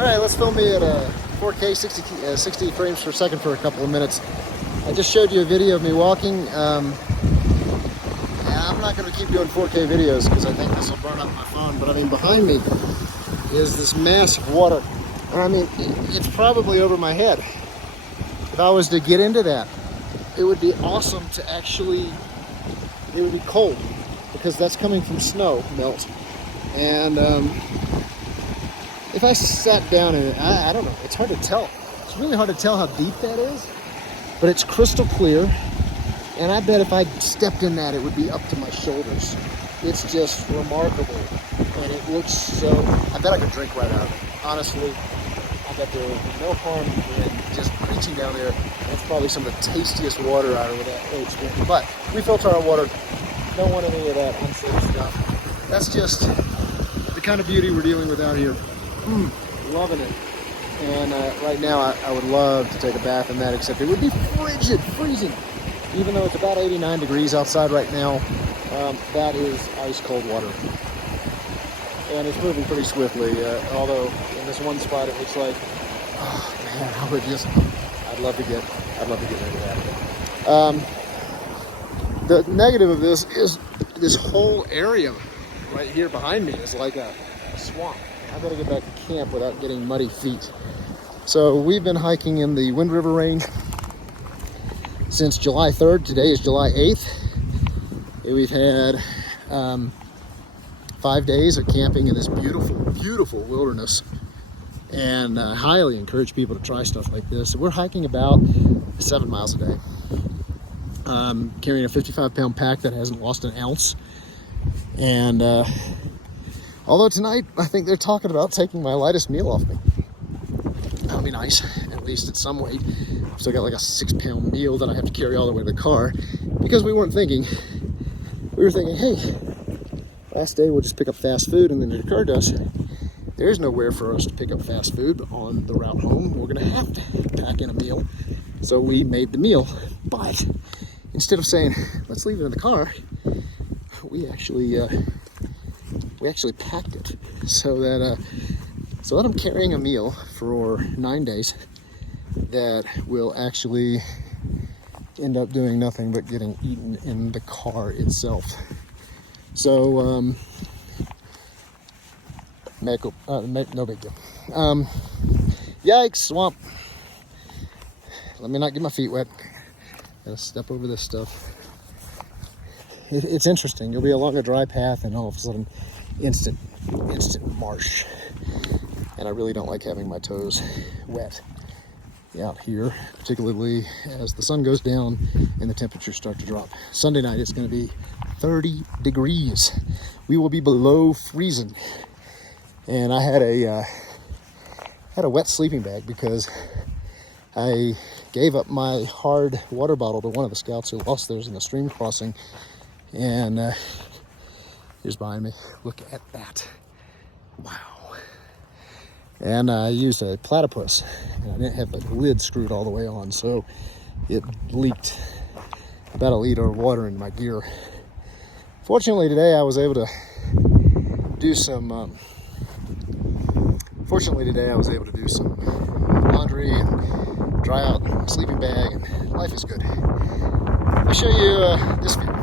All right, let's film me at 4K 60 frames per second for a couple of minutes. I just showed you a video of me walking. And I'm not going to keep doing 4K videos because I think this will burn up my phone. But I mean, behind me is this mass of water. And I mean, it's probably over my head. If I was to get into that, it would be awesome to actually, it would be cold because that's coming from snow melt. And if I sat down in it, I don't know, it's hard to tell. It's really hard to tell how deep that is, but it's crystal clear. And I bet if I stepped in that, it would be up to my shoulders. It's just remarkable. And it looks so, I bet I could drink right out of it. Honestly, I bet there would be no harm in just reaching down there. That's probably some of the tastiest water out of that old spring. But we filter our water. Don't want any of that unsafe stuff. That's just the kind of beauty we're dealing with out here. Loving it. And right now I would love to take a bath in that, except it would be frigid, freezing. Even though it's about 89 degrees outside right now, that is ice cold water. And it's moving pretty swiftly, although in this one spot it looks like, oh man, I'd love to get rid of that. The negative of this is this whole area right here behind me is like a swamp. I better get back to camp without getting muddy feet. So we've been hiking in the Wind River Range since July 3rd. Today is July 8th. We've had 5 days of camping in this beautiful, beautiful wilderness. And I highly encourage people to try stuff like this. We're hiking about 7 miles a day. Carrying a 55-pound pack that hasn't lost an ounce. And although tonight, I think they're talking about taking my lightest meal off me. That'll be nice, at least at some weight. I've still got like a 6-pound meal that I have to carry all the way to the car because we were thinking, hey, last day we'll just pick up fast food, and then it occurred to us, there's nowhere for us to pick up fast food on the route home. We're gonna have to pack in a meal. So we made the meal, but instead of saying, let's leave it in the car, we actually packed it so that I'm carrying a meal for 9 days that will actually end up doing nothing but getting eaten in the car itself. So no big deal. Yikes, swamp. Let me not get my feet wet. Gotta step over this stuff. It's interesting. You'll be along a dry path and all of a sudden instant marsh. And I really don't like having my toes wet out here, particularly as the sun goes down and the temperatures start to drop. Sunday night it's going to be 30 degrees. We will be below freezing. And I had a wet sleeping bag because I gave up my hard water bottle to one of the scouts who lost theirs in the stream crossing. And here's behind me. Look at that. Wow. And I used a platypus, and I didn't have the lid screwed all the way on, so it leaked about 1 liter of water in my gear. Fortunately today I was able to do some laundry and dry out my sleeping bag, and life is good. I'll show you this view.